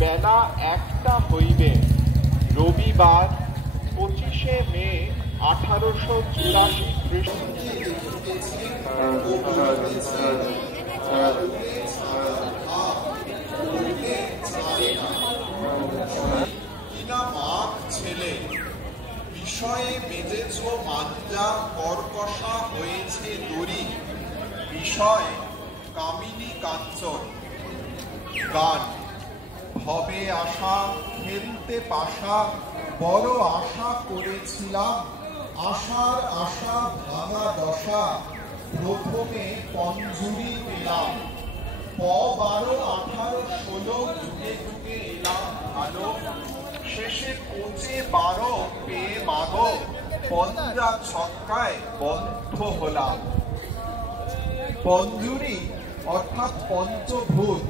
বেলা ১টা হইবে। রবিবার ২৫শে মে ১৮৮৪ ছেলে বিষয়ে মেজেছ মাঞ্জা কর্কশা হয়েছে দড়ি, বিষয় কামিনী কাঞ্চন। গান। হবে আশা খেলতে পাশা, বড় আশা করেছিলাম, আশার আশা ভাঙা দশা, প্রথমে পঞ্জুরি পেলাম। 12, 18, 16 যুগে যুগে এলাম ভালো, শেষে কোচে 12 পেয়ে মাগো, পঞ্জা ছক্কায় বন্ধ হলাম। পঞ্জুরি অর্থাৎ পঞ্চভূত,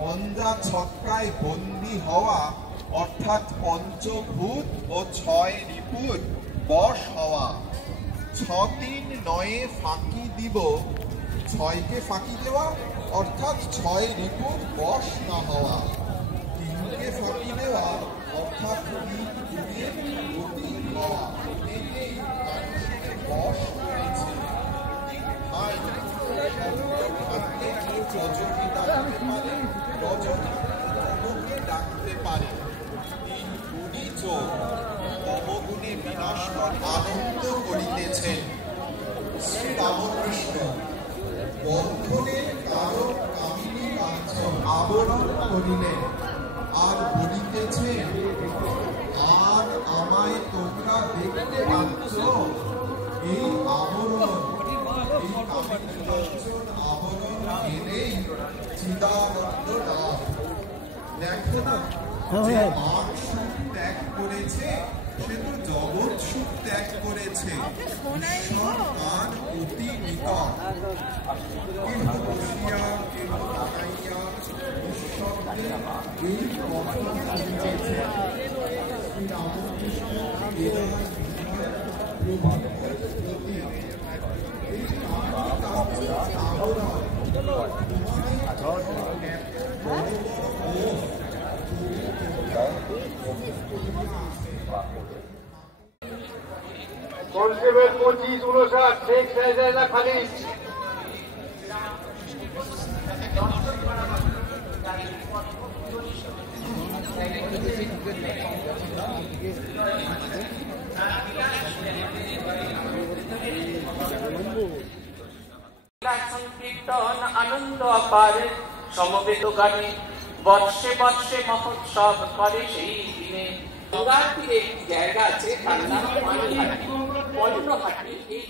পঞ্জা ছক্কায় বন্দী হওয়া অর্থাৎ পঞ্চভূত ও 6 রিপুর বশ হওয়া। 6, 3, 9 ফাঁকি দিব, 6কে ফাঁকি দেওয়া অর্থাৎ 6 রিপুর বশ না হওয়া। 3কে ফাঁকি দেওয়া অর্থাৎ 3 গুণের গতি হওয়া। একেই মানুষকে বশ করেছে। ডাকতে পারে 3 গুণী চোখ, অবগুণে বিনশ্বর আনন্দ করিতেছেন। শ্রী রামকৃষ্ণ বন্ধনের কারণ কামিনী কাঞ্চন আবরণ করিলেন, আর বলিতেছেন, আর আমায় তোমরা দেখতে পাচ্ছ, এই আবরণ, এই কামিনী কাঞ্চন আবরণ এলেই চিদানন্দ লাভ। দেখো না, যে মার সুখ ত্যাগ করেছে সে তো জগৎ সুখ ত্যাগ করেছে। ঈশ্বর তার অতি নিকট। কেহ বসিয়া কেহ দাঁড়াইয়া ঈশ্বরকে এই কথা শুনিতেছে। শ্রী রামকৃষ্ণ কনস্টেবল 2559 শেখ শাহজাদা খালিদ। সংকীর্তন আনন্দ অপার, সমবেত গানে বর্ষে বর্ষে মহোৎসব করে সেই দিনে। গঙ্গাতীরে একটি জায়গা আছে, তার নাম পানিহাটি, পণ্যহাটি। এই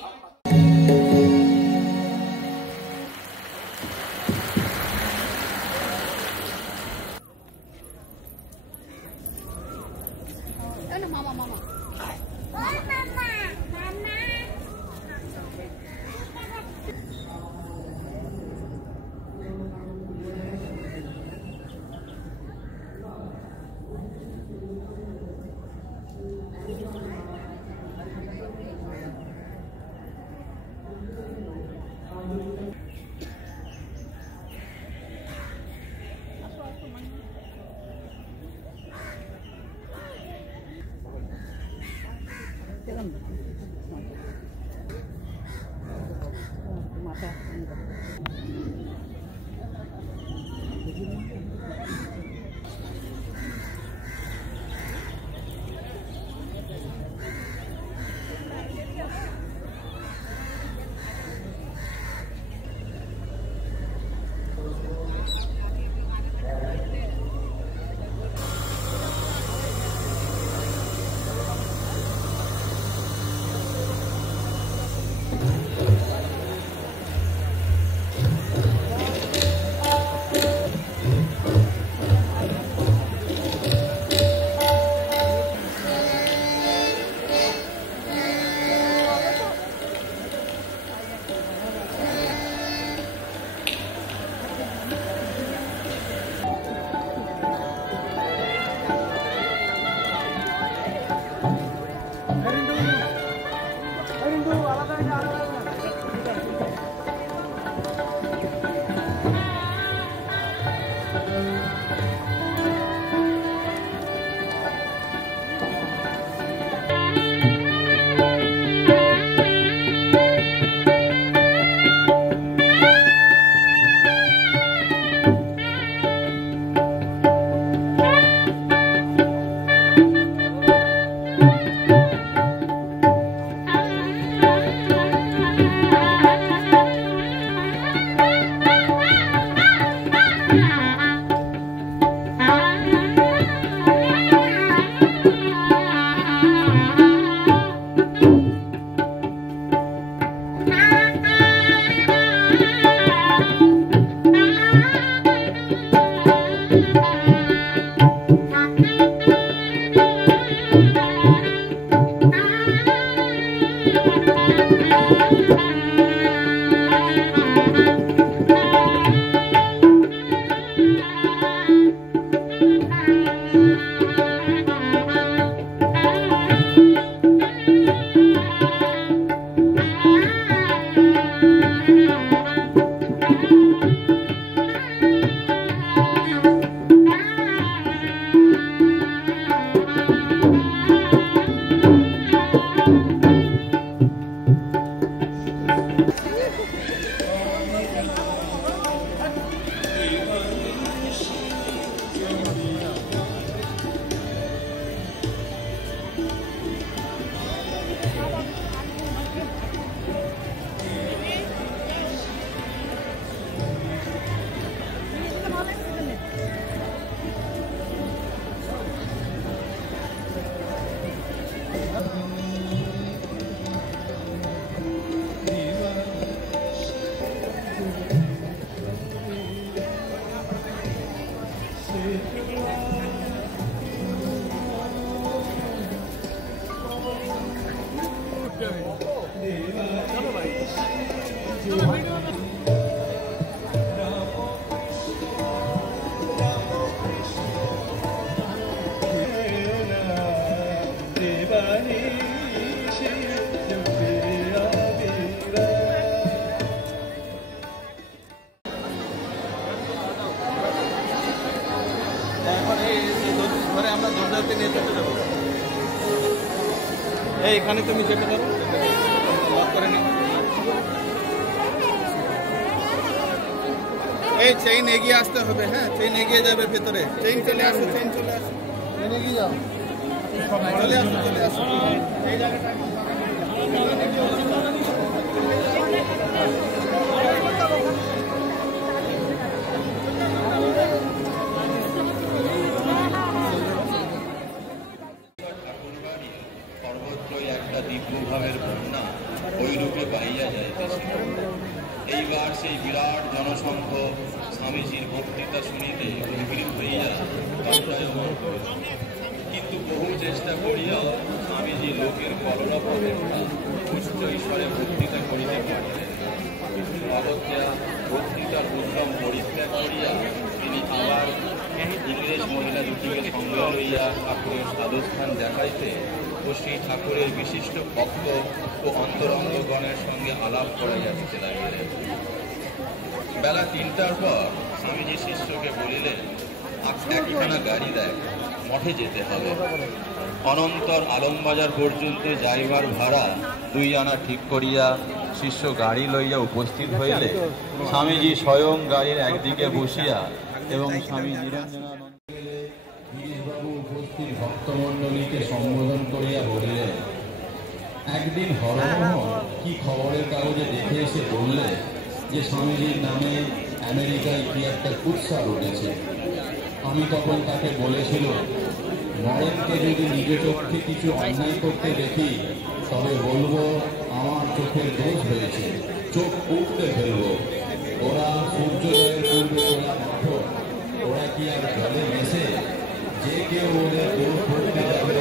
এখানে তুমি যেতে পারো, লক করে নি। এই চেইন এগিয়ে আসতে হবে, হ্যাঁ চেইন এগিয়ে যাবে ভেতরে। চেইন চলে আসো, চেইন চলে আসো, এগিয়ে যাও, চলে আসো, চলে আসো। এই জায়গাটা দিব্যভাবের বন্যা ওই রূপে বাইয়া যাইতেছে। এইবার সেই বিরাট জনসংঘ স্বামীজির বক্তৃতা শুনিতে উদ্গ্রীব হইয়া দণ্ডায়মান হইল। কিন্তু বহু চেষ্টা করিয়া স্বামীজি লোকের কলরবপেক্ষা উচ্চ ঈশ্বরে বক্তৃতা করিতে পারিলেন। অগত্যা বক্তৃতার উদ্যম পরিত্যাগ করিয়া তিনি আবার ইংরেজ মহিলা দুটিকে সঙ্গে লইয়া ঠাকুরের সাধুস্থান দেখাইতে ও সেই ঠাকুরের বিশিষ্ট ভক্ত ও অন্তরঙ্গগণের সঙ্গে আলাপ করা যাইতে লাগিলেন। বেলা 3টার পর স্বামীজি শিষ্যকে বলিলেন, একখানা গাড়ি দেখ, মঠে যেতে হবে। অনন্তর আলমবাজার পর্যন্ত যাইবার ভাড়া 2 আনা ঠিক করিয়া শিষ্য গাড়ি লইয়া উপস্থিত হইলে স্বামীজি স্বয়ং গাড়ির একদিকে বসিয়া এবং স্বামী নিরঞ্জনানন্দবাবু উপস্থিত ভক্তমণ্ডলীকে সম্বোধন করিয়া বলিলেন, একদিন হরমোহন কি খবরের কাগজে দেখে এসে বললে যে স্বামীজির নামে আমেরিকায় কি একটা কুৎসা উঠেছে। আমি তখন তাকে বলেছিল, নরেনকে যদি নিজে চোখে কিছু অন্যায় করতে দেখি তবে বলবো আমার চোখের দোষ হয়েছে, চোখ উঠতে ফেলবো। ওরা সূর্যোদয়ের পূর্বে তোলা পাথর, ওরা কি আর জলে মেশে? যে কেউ ওদের দোষ ধরতে যাবে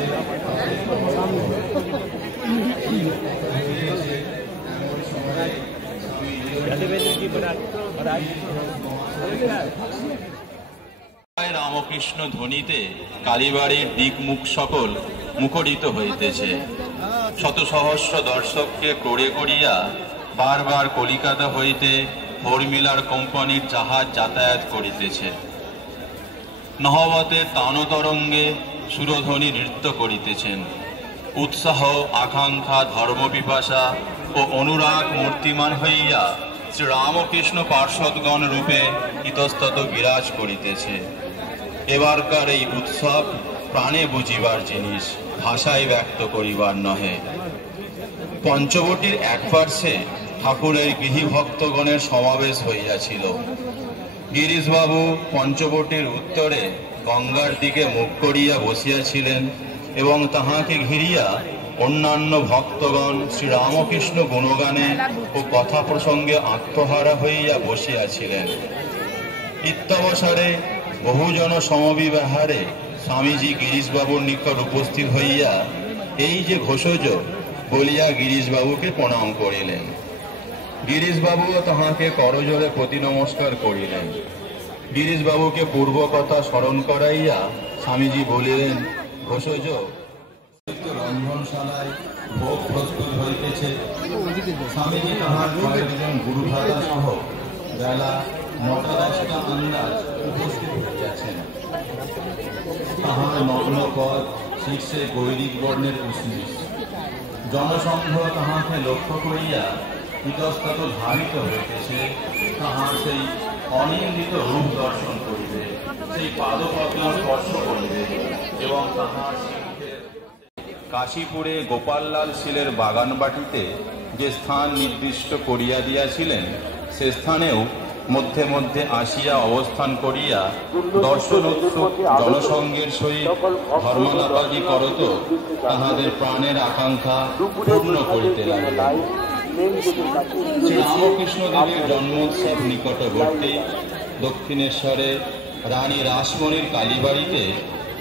এমন সময় রামকৃষ্ণ ধ্বনিতে কালীবাড়ির দিক মুখ সকল মুখরিত হইতেছে। শত সহস্র দর্শককে ক্রোড়ে করিয়া বারবার কলিকাতা হইতে হোরমিলার কোম্পানির জাহাজ যাতায়াত করিতেছে। নহবতের তানতরঙ্গে সুরধ্বনি নৃত্য করিতেছেন। উৎসাহ, আকাঙ্ক্ষা, ধর্মপিপাসা ও অনুরাগ মূর্তিমান হইয়া শ্রীরামকৃষ্ণ পার্ষদগণ রূপে ইতস্তত বিরাজ করিতেছে। এবারকার এই উৎসব প্রাণে বুঝিবার জিনিস, ভাষায় ব্যক্ত করিবার নহে। পঞ্চবটির এক পার্শ্বে ঠাকুরের গৃহী ভক্তগণের সমাবেশ হইয়াছিল। গিরিশবাবু পঞ্চবটির উত্তরে গঙ্গার দিকে মুখ করিয়া বসিয়াছিলেন এবং তাহাকে ঘিরিয়া অন্যান্য ভক্তগণ শ্রীরামকৃষ্ণ গুণগানে ও কথা প্রসঙ্গে আত্মহারা হইয়া বসিয়াছিলেন। ইত্যবসরে বহুজন সমবিবাহারে স্বামীজি গিরিশবাবুর নিকট উপস্থিত হইয়া এই যে ঘোষজ বলিয়া গিরিশবাবুকে প্রণাম করিলেন। গিরিশবাবুও তাহাকে করজোড়ে প্রতি নমস্কার করিলেন। গিরিশবাবুকে পূর্ব কথা স্মরণ করাইয়া স্বামীজি বলিলেন, ঘোষজ, রন্ধনশালায় ভোগ প্রস্তুত হইতেছে। স্বামীজি তাহার কয়েকজন গুরুভাতা সহ বেলা ৯টা-১০টা আন্দাজ উপস্থিত হইয়াছেন। তাহার নগ্ন পদ শীর্ষে গৈরিক বর্ণের উষ্ণিস। জনসংঘ তাহাকে লক্ষ্য করিয়া ইতস্তত ধারিত হইতেছে। তাহার সেই অনিন্দিত রূপ দর্শন করিবে, সেই পাদপদ্ম স্পর্শ করিবে এবং তাহার কাশীপুরে গোপাললাল শীলের বাগানবাটিতে যে স্থান নির্দিষ্ট করিয়া দিয়াছিলেন, সে স্থানেও মধ্যে মধ্যে আসিয়া অবস্থান করিয়া দর্শন উৎসুক জনসংঘের সহিত ধর্মালাপাদি করত তাহাদের প্রাণের আকাঙ্ক্ষা পূর্ণ করিতে লাগিলেন। শ্রীরামকৃষ্ণদেবের জন্মোৎসব নিকটবর্তী দক্ষিণেশ্বরে রানী রাসমণির কালীবাড়িতে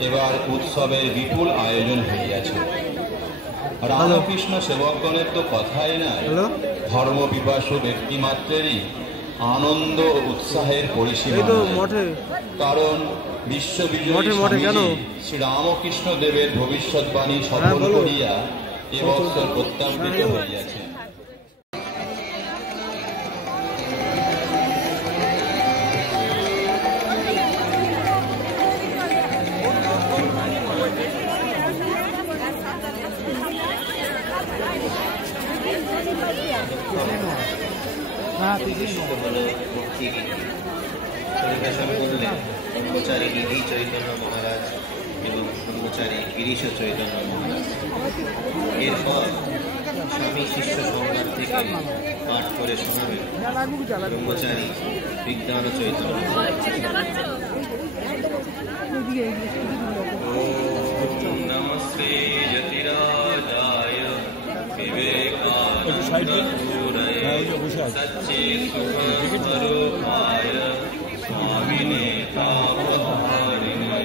এবার উৎসবের বিপুল আয়োজন হইয়াছে। রামকৃষ্ণ সেবকগণের তো কথাই নাই, ধর্মপিপাসু ব্যক্তিমাত্রেরই আনন্দ ও উৎসাহের পরিসীমা নাই। কারণ বিশ্ববিজয়ী শ্রীরামকৃষ্ণ দেবের ভবিষ্যৎবাণী সফল করিয়া এবছর প্রত্যাবৃত হইয়াছে। পরিবেশন করলেন ব্রহ্মচারী গিরি চৈতন্য মহারাজ এবং ব্রহ্মচারী গিরিশ চৈতন্য মহারাজ। এরপর স্বামী শিষ্য সংবাদ থেকে পাঠ করে শোনাবেন ব্রহ্মচারী বিজ্ঞান চৈতন্য। ওম নমঃ শ্রী যতিরাজায় বিবেকানন্দপুরায় সচ্চিৎসুখস্বরূপায় স্বামিনে তাপহারিণে।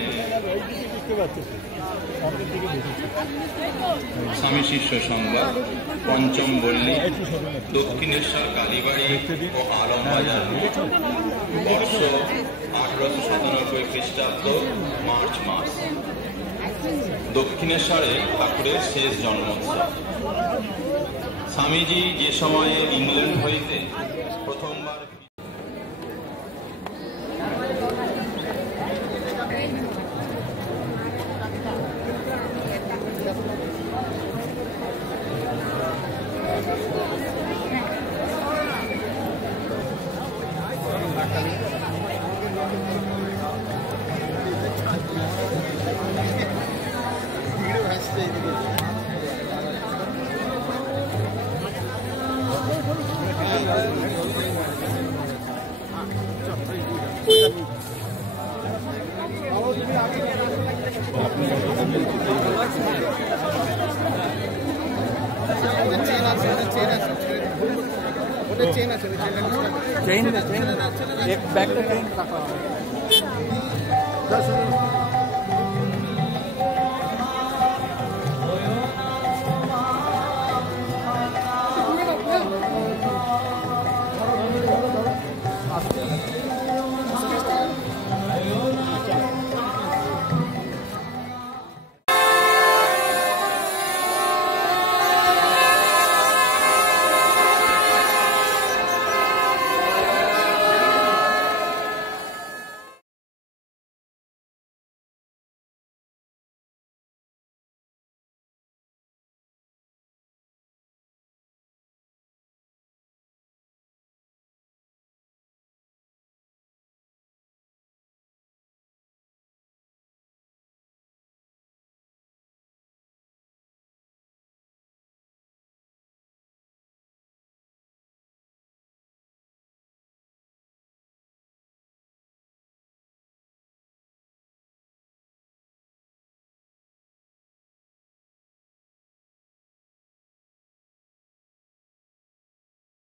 স্বামী শিষ্য সংবাদ পঞ্চম বল্লী, দক্ষিণেশ্বর কালীবাড়ি ও আলমবাজার, বর্ষ 1897 খ্রিস্টাব্দ, মার্চ মাস। দক্ষিণেশ্বরে ঠাকুরের শেষ জন্মোৎসব। স্বামীজি যে সময়ে ইংল্যান্ড হইতে প্রথমবার चेन एक बैग का चेन